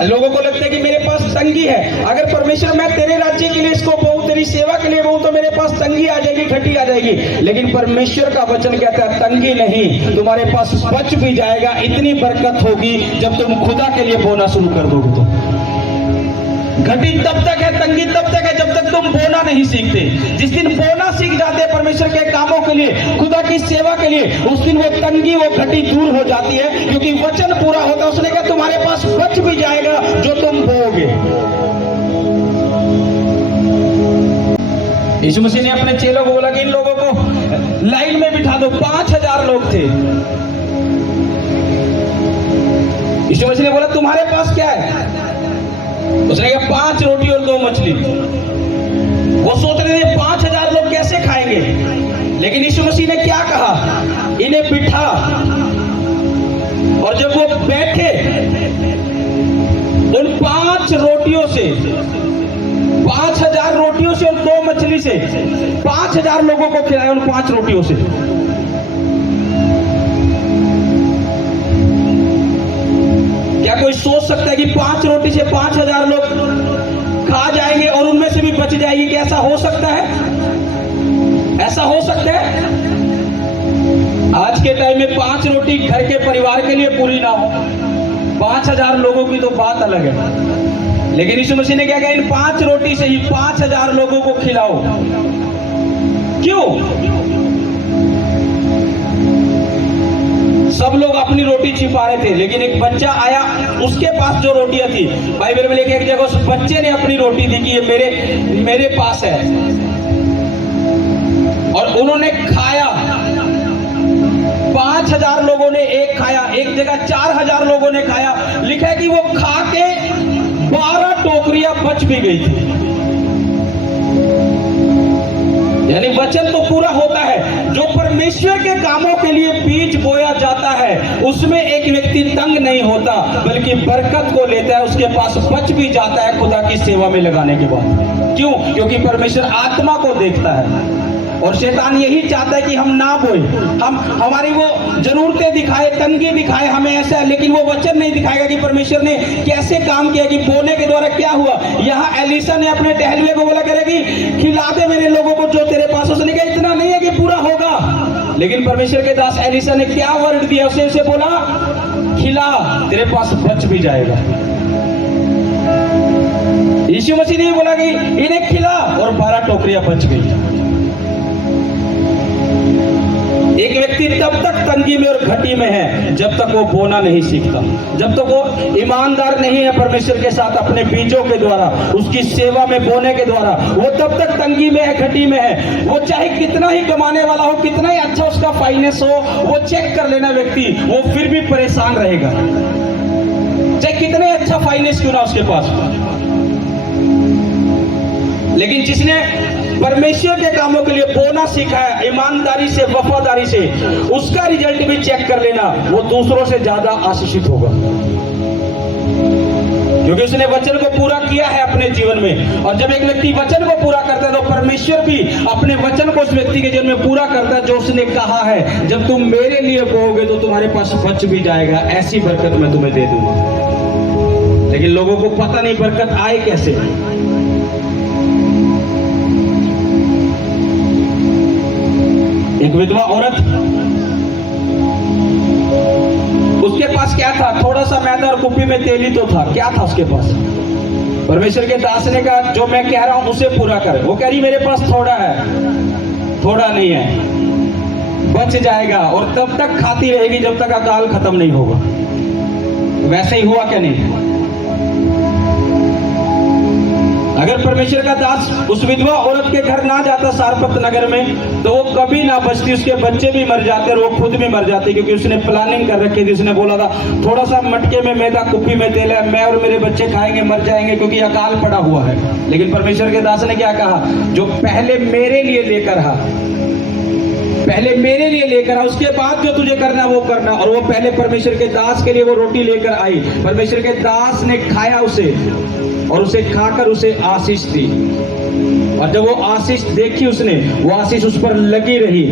लोगों को लगता है कि मेरे पास तंगी है। अगर परमेश्वर मैं तेरे राज्य के लिए इसको बोऊं, तेरी सेवा के लिए बोऊं, तो मेरे पास तंगी आ जाएगी, घटी आ जाएगी। लेकिन परमेश्वर का वचन कहता है तंगी नहीं, तुम्हारे पास बच भी जाएगा। इतनी बरकत होगी जब तुम खुदा के लिए बोना शुरू कर दोगे। तो घटी तब तक है, तंगी तब तक है जब तक तुम बोना नहीं सीखते। जिस दिन बोना सीख जाते हैं परमेश्वर के कामों के लिए, खुदा की सेवा के लिए, उस दिन वो तंगी वो घटी दूर हो जाती है, क्योंकि वचन पूरा होता है। उसने कहा तुम्हारे पास बच भी जाएगा जो तुम बोओगे। यीशु मसीह ने अपने चेलों को बोला कि इन लोगों को लाइन में बिठा दो। 5000 लोग थे। यीशु मसीह ने बोला तुम्हारे पास क्या है? उसने कहा 5 रोटी और 2 मछली। वो सोच रहे थे 5000 लोग कैसे खाएंगे, लेकिन यीशु मसीह ने क्या कहा? इन्हें बिठा। और जब वो बैठे उन 5 रोटियों से, 5000 रोटियों से और 2 मछली से 5000 लोगों को खिलाया। उन 5 रोटियों से क्या कोई सोच सकता है कि 5 रोटी से 5000 लोग खा जाएंगे और उनमें से भी बच जाएगी? क्या ऐसा हो सकता है? ऐसा हो सकता है? आज के टाइम में 5 रोटी घर के परिवार के लिए पूरी ना हो, 5000 लोगों की तो बात अलग है। लेकिन यीशु मसीह ने क्या कहा? इन 5 रोटी से ही 5000 लोगों को खिलाओ। क्यों? सब लोग अपनी रोटी छिपा रहे थे, लेकिन एक बच्चा आया, उसके पास जो रोटियां थी, बाइबल में लिखा है एक जगह उस बच्चे ने अपनी रोटी दी कि ये मेरे पास है, और उन्होंने खाया। 5000 लोगों ने एक खाया, एक जगह 4000 लोगों ने खाया। लिखा है कि वो खा के 12 टोकरियां बच भी गई थी। यानी वचन तो पूरा होता है। जो परमेश्वर के कामों के लिए बीज बोया जाता है, उसमें एक व्यक्ति तंग नहीं होता, बल्कि बरकत को लेता है, उसके पास बच भी जाता है खुदा की सेवा में लगाने के बाद। क्यों? क्योंकि परमेश्वर आत्मा को देखता है, और शैतान यही चाहता है कि हम ना बोए, हम हमारी वो जरूरतें दिखाए, तंगी दिखाए हमें ऐसा है, लेकिन वो वचन नहीं दिखाएगा कि परमेश्वर ने कैसे काम किया, कि बोने के द्वारा क्या हुआ। यहाँ एलिशा ने अपने टहलुए को बोला करेगी खिला दे मेरे लोगों को जो तेरे पास। उसने कहा इतना नहीं है कि पूरा होगा, लेकिन परमेश्वर के दास एलिशा ने क्या वर्ड दिया? उसे बोला खिला, तेरे पास बच भी जाएगा। यीशु मसीह ने बोला कि इन्हें खिला, और 12 टोकरियां बच गई। एक व्यक्ति तब तक तंगी में और घटी में है जब तक वो बोना नहीं सीखता, जब तक वो ईमानदार नहीं है परमेश्वर के साथ अपने बीजों के द्वारा, उसकी सेवा में बोने के द्वारा। वो तब तक तंगी में है, घटी में है। वो चाहे कितना ही कमाने वाला हो, कितना ही अच्छा उसका फाइनेंस हो, वो चेक कर लेना व्यक्ति, वो फिर भी परेशान रहेगा, चाहे कितने अच्छा फाइनेंस क्यों ना उसके पास। लेकिन जिसने परमेश्वर के कामों के लिए बोना सीखा है ईमानदारी से, वफादारी से, उसका रिजल्ट भी चेक कर लेना, वो दूसरों से ज्यादा आशीषित होगा, क्योंकि उसने वचन को पूरा किया है अपने जीवन में। और जब एक व्यक्ति वचन को पूरा करता है तो परमेश्वर भी अपने वचन को उस व्यक्ति के जीवन में पूरा करता है, जो उसने कहा है जब तुम मेरे लिए बोओगे तो तुम्हारे पास बच भी जाएगा, ऐसी बरकत मैं तुम्हें दे दूंगा। लेकिन लोगों को पता नहीं बरकत आए कैसे। एक विधवा औरत, उसके पास क्या था? थोड़ा सा मैदा और कुप्पी में तेल ही तो था। क्या था उसके पास? परमेश्वर के दास ने कहा जो मैं कह रहा हूं उसे पूरा कर। वो कह रही मेरे पास थोड़ा है, थोड़ा नहीं है, बच जाएगा, और तब तक खाती रहेगी जब तक अकाल खत्म नहीं होगा। वैसे ही हुआ क्या नहीं? अगर परमेश्वर का दास उस विधवा औरत के घर ना जाता सारपत नगर में, तो वो कभी ना बचती, उसके बच्चे भी मर जाते और वो खुद भी मर जाती, क्योंकि उसने प्लानिंग कर रखी थी। उसने बोला था थोड़ा सा मटके में मैदा, कुप्पी में तेल है, मैं और मेरे बच्चे खाएंगे, मर जाएंगे, क्योंकि अकाल पड़ा हुआ है। लेकिन परमेश्वर के दास ने क्या कहा? जो पहले मेरे लिए लेकर आ, पहले मेरे लिए लेकर आ, उसके बाद जो तुझे करना वो करना। और वो पहले परमेश्वर के दास के लिए वो रोटी लेकर आई। परमेश्वर के दास ने खाया उसे, और उसे खाकर उसे आशीष दी। और जब वो आशीष देखी उसने, वो आशीष उस पर लगी रही।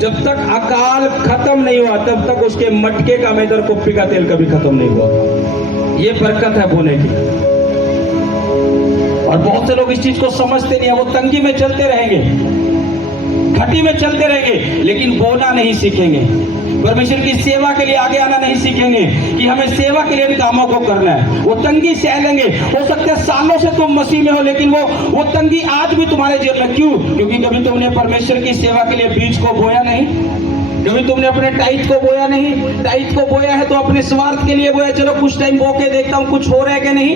जब तक अकाल खत्म नहीं हुआ तब तक उसके मटके का मैदा और कुप्पी का तेल कभी खत्म नहीं हुआ। ये बरकत है बोने की। और बहुत से लोग इस चीज को समझते नहीं है, वो तंगी में चलते रहेंगे, घटी में चलते रहेंगे, लेकिन बोना नहीं सीखेंगे, परमेश्वर की सेवा के लिए आगे आना नहीं सीखेंगे कि हमें सेवा के लिए इन कामों को करना है। वो तंगी सह लेंगे। हो सकता है सालों से तुम मसीह में हो, लेकिन वो तंगी आज भी तुम्हारे जीवन में। क्यों? क्योंकि कभी तुमने परमेश्वर की सेवा के लिए बीज को बोया नहीं, कभी तुमने अपने टाइट को बोया नहीं। टाइट को बोया है तो अपने स्वार्थ के लिए बोया, चलो कुछ टाइम बो के देखता हूं कुछ हो रहा है कि नहीं,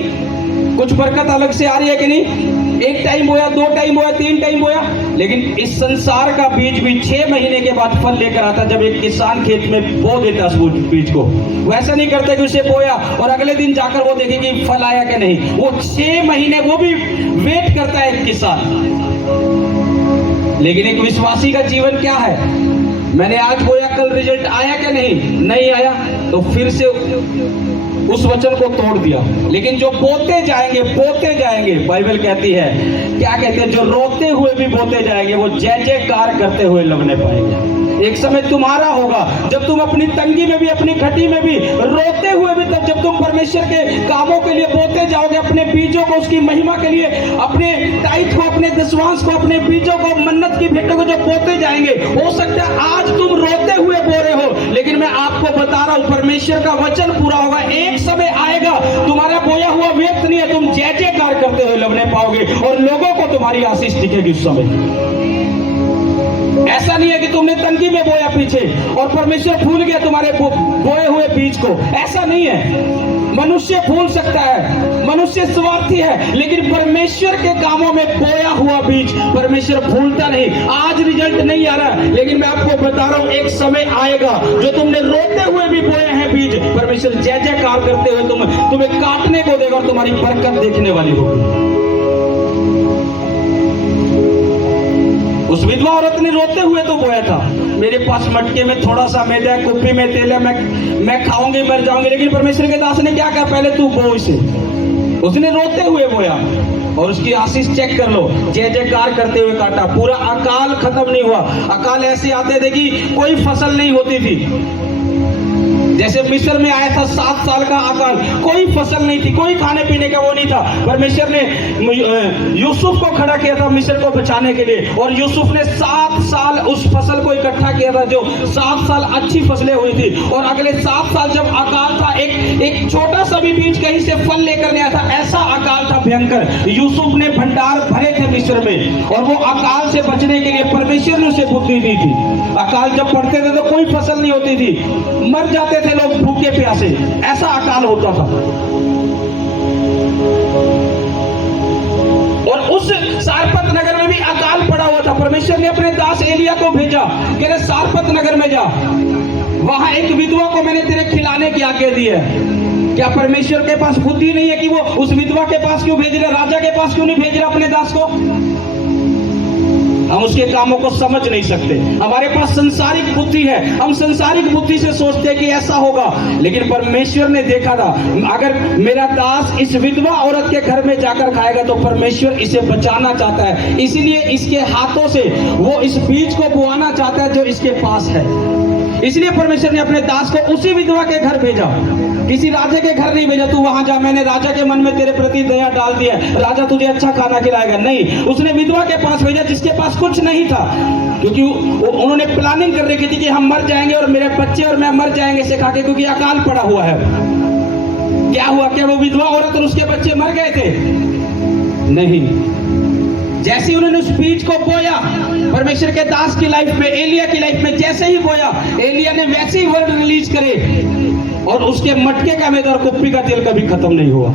कुछ बरकत अलग से आ रही है कि नहीं। एक टाइम बोया, 2 टाइम बोया, 3 टाइम बोया, लेकिन इस संसार का बीज भी 6 महीने के बाद फल लेकर आता। जब एक किसान खेत में बो देता है उस बीज को, वो ऐसा नहीं करता कि उसे बोया और अगले दिन जाकर वो देखे कि फल आया कि नहीं। वो 6 महीने वो भी वेट करता है एक किसान। लेकिन एक विश्वासी का जीवन क्या है? मैंने आज बोया, कल रिजल्ट आया कि नहीं आया, तो फिर से उस वचन को तोड़ दिया। लेकिन जो बोते जाएंगे, बाइबल कहती है, क्या कहते हैं, जो रोते हुए भी बोते जाएंगे वो जय जयकार करते हुए लवने पाएंगे। एक समय तुम्हारा होगा जब तुम अपनी तंगी में भी, अपनी घटी में भी, रोते हुए भी, तब जब तुम परमेश्वर के कामों के लिए बोते जाओगे, अपने बीजों को उसकी महिमा के लिए, अपने टाइट को, अपने दशवांश को, अपने बीजों को, मन्नत की भेंटों को जब बोते जाएंगे। हो सकता है आज तुम रोते हुए बो रहे हो, लेकिन मैं आपको बता रहा हूं परमेश्वर का वचन पूरा होगा। एक समय आएगा तुम्हारा बोया हुआ व्यक्त नहीं है, तुम जय जयकार करते हुए लवने पाओगे और लोगों को तुम्हारी आशीष दिखेगी उस समय। ऐसा नहीं है कि तुमने तंगी में बोया पीछे और परमेश्वर भूल गया तुम्हारे बोए हुए बीज को, ऐसा नहीं है। मनुष्य भूल सकता है, मनुष्य स्वार्थी है, लेकिन परमेश्वर के कामों में बोया हुआ बीज परमेश्वर भूलता नहीं। आज रिजल्ट नहीं आ रहा, लेकिन मैं आपको बता रहा हूं एक समय आएगा जो तुमने रोते हुए भी बोए हैं बीज, परमेश्वर जय जयकार करते हुए तुम्हें काटने को देगा और तुम्हारी बरकत देखने वाली होगी। उस विधवा औरत ने रोते हुए तो बोया था, मेरे पास मटके में थोड़ा सा मैदा है, कुप्पी में तेल है, मैं खाऊंगी मर जाऊंगी। लेकिन परमेश्वर के दास ने क्या कहा, पहले तू बो इसे। उसने रोते हुए बोया और उसकी आशीष चेक कर लो, जय जयकार करते हुए काटा। पूरा अकाल खत्म नहीं हुआ। अकाल ऐसे आते थे कि कोई फसल नहीं होती थी। जैसे मिस्र में आया था 7 साल का अकाल, कोई फसल नहीं थी, कोई खाने पीने का वो नहीं था। परमेश्वर ने यूसुफ को खड़ा किया था मिस्र को बचाने के लिए, और यूसुफ ने 7 साल उस फसल को इकट्ठा किया था, जो 7 साल अच्छी फसलें हुई थी। और अगले 7 साल जब अकाल था, एक छोटा सा भी बीज कहीं से फल लेकर नहीं आया था, ऐसा अकाल था भयंकर। यूसुफ ने भंडार भरे थे मिस्र में, और वो अकाल से बचने के लिए परमेश्वर ने उसे बुद्धि दी थी। अकाल जब पड़ते थे तो कोई फसल नहीं होती थी, मर जाते थे लोग भूखे प्यासे, ऐसा अकाल होता था। और उस सारपत नगर में भी अकाल पड़ा हुआ था। परमेश्वर ने अपने दास एलिया को भेजा कि रे सारपत नगर में जा, वहां एक विधवा को मैंने तेरे खिलाने की आज्ञा दी है। क्या परमेश्वर के पास बुद्धि नहीं है कि वो उस विधवा के पास क्यों भेज रहे, राजा के पास क्यों नहीं भेज रहे अपने दास को? हम उसके कामों को समझ नहीं सकते। हमारे पास संसारिक बुद्धि है, हम संसारिक बुद्धि से सोचते हैं कि ऐसा होगा। लेकिन परमेश्वर ने देखा था, अगर मेरा दास इस विधवा औरत के घर में जाकर खाएगा तो परमेश्वर इसे बचाना चाहता है, इसीलिए इसके हाथों से वो इस बीज को बोआना चाहता है जो इसके पास है। इसलिए परमेश्वर ने अपने दास को उसी विधवा के घर भेजा, किसी राजा के घर नहीं भेजा। तू वहां जा, मैंने राजा के मन में तेरे प्रति दया डाल दिया, राजा तुझे अच्छा खाना खिलाएगा। नहीं, उसने विधवा के पास भेजा जिसके पास कुछ नहीं था, क्योंकि उन्होंने प्लानिंग कर रखी थी कि हम मर जाएंगे और मेरे बच्चे और मैं मर जाएंगे इसे खा के, क्योंकि अकाल पड़ा हुआ है। क्या हुआ? क्या वो विधवा औरत और उसके बच्चे मर गए थे? नहीं। जैसे ही उन्होंने उस बीज को बोया, परमेश्वर के दास की लाइफ में, एलिया की लाइफ में जैसे ही बोया, एलिया ने वैसे ही वर्ड रिलीज करे और उसके मटके का मैदा और कुप्पी का तेल कभी खत्म नहीं हुआ।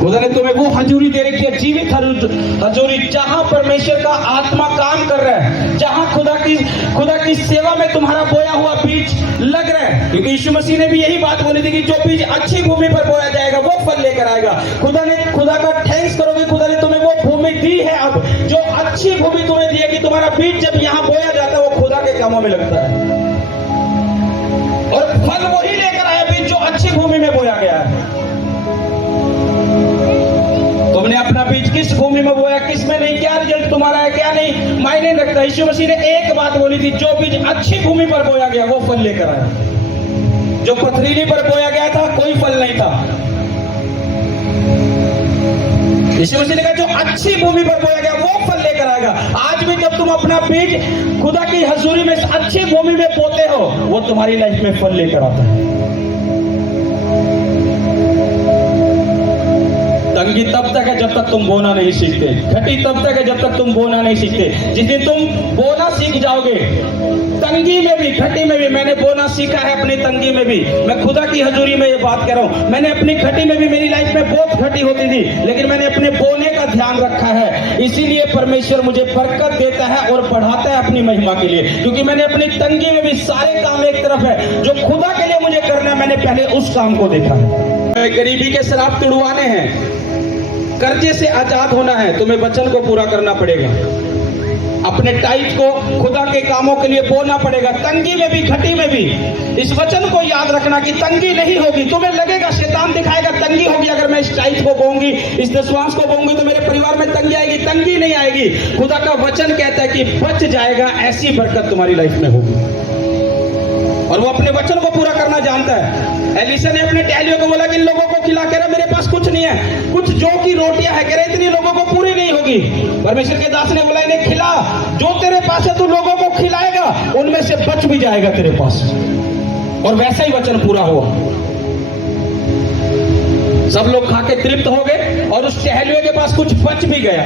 खुदा ने तुम्हें वो हजूरी दे रखी है, जीवित हजूरी, जहां परमेश्वर का आत्मा काम कर रहा है, जहां खुदा की सेवा में तुम्हारा बोया हुआ बीज लग रहा है। क्योंकि यीशु मसीह ने भी यही बात बोली थी कि जो बीज अच्छी भूमि पर बोया जाएगा वो फल लेकर आएगा। खुदा का थैंक्स करोगे, खुदा ने तुम्हें वो भूमि दी है। अब जो अच्छी भूमि तुम्हें दी है कि तुम्हारा बीज जब यहाँ बोया जाता है वो खुदा के कामों में लगता है, और फल वही लेकर आया बीज जो अच्छी भूमि में बोया गया है। तुमने अपना बीज किस भूमि में बोया, किस में नहीं, क्या रिजल्ट तुम्हारा है, क्या नहीं, मायने नहीं रखता। यीशु मसीह ने एक बात बोली थी, जो बीज अच्छी भूमि पर बोया गया वो फल लेकर आया। जो पथरीली पर बोया गया था कोई फल नहीं था। यीशु मसीह ने कहा जो अच्छी भूमि पर बोया गया वो फल लेकर आएगा। आज भी जब तुम अपना बीज खुदा की हजूरी में अच्छी भूमि में बोते हो, वो तुम्हारी लाइफ में फल लेकर आता है। तंगी तब तक है जब तक तुम बोना नहीं सीखते, खटी तब तक है जब तक तुम बोना नहीं सीखते। जिस दिन तुम बोना सीख जाओगे, तंगी में भी खटी में भी, मैंने बोना सीखा है अपनी तंगी में भी, मैं खुदा की हजूरी में ये बात कर रहा हूं। मैंने अपनी खटी में भी, मेरी लाइफ में बहुत खटी होती थी, लेकिन मैंने अपने बोने का ध्यान रखा है। इसीलिए परमेश्वर मुझे बरकत देता है और बढ़ाता है अपनी महिमा के लिए, क्योंकि मैंने अपनी तंगी में भी सारे काम एक तरफ है जो खुदा के लिए मुझे करना है, मैंने पहले उस काम को देखा है। गरीबी के शराब तुड़वाने हैं, कर्जे से आजाद होना है, तुम्हें वचन को पूरा करना पड़ेगा। अपने टाइट को खुदा के कामों के लिए बोलना पड़ेगा, तंगी में भी खटी में भी। इस वचन को याद रखना कि तंगी नहीं होगी। तुम्हें लगेगा, शैतान दिखाएगा तंगी होगी, अगर मैं इस टाइट को बोऊंगी, इस दशवांश को बोऊंगी तो मेरे परिवार में तंगी आएगी। तंगी नहीं आएगी। खुदा का वचन कहता है कि बच जाएगा, ऐसी बरकत तुम्हारी लाइफ में होगी। और वो अपने वचन को पूरा करना जानता है। एलिशा ने अपने टहलियों को बोला कि इन लोगों को खिला के, मेरे पास कुछ नहीं है, कुछ जौ की रोटियां है, कह रहे इतनी लोगों को पूरी नहीं होगी। परमेश्वर के दास ने बोला इन्हें खिला, जो तेरे पास है तू लोगों को खिलाएगा, उनमें से बच भी जाएगा तेरे पास। और वैसा ही वचन पूरा हुआ। सब लोग खा के तृप्त हो गए और उस टहलियों के पास कुछ बच भी गया।